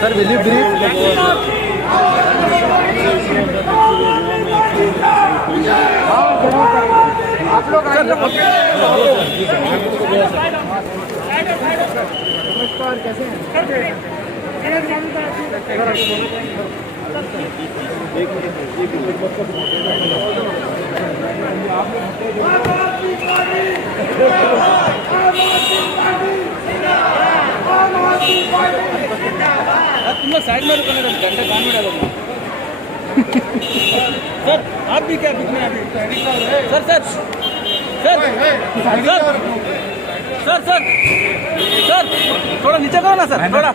Sir will you brief आप लोग नमस्कार, कैसे हैं? तुम लोग साइड में रुको ना, घंटे काम में डालो सर। आप भी क्या बीच में अभी sir sir sir sir sir sir sir थोड़ा नीचे करो ना सर, थोड़ा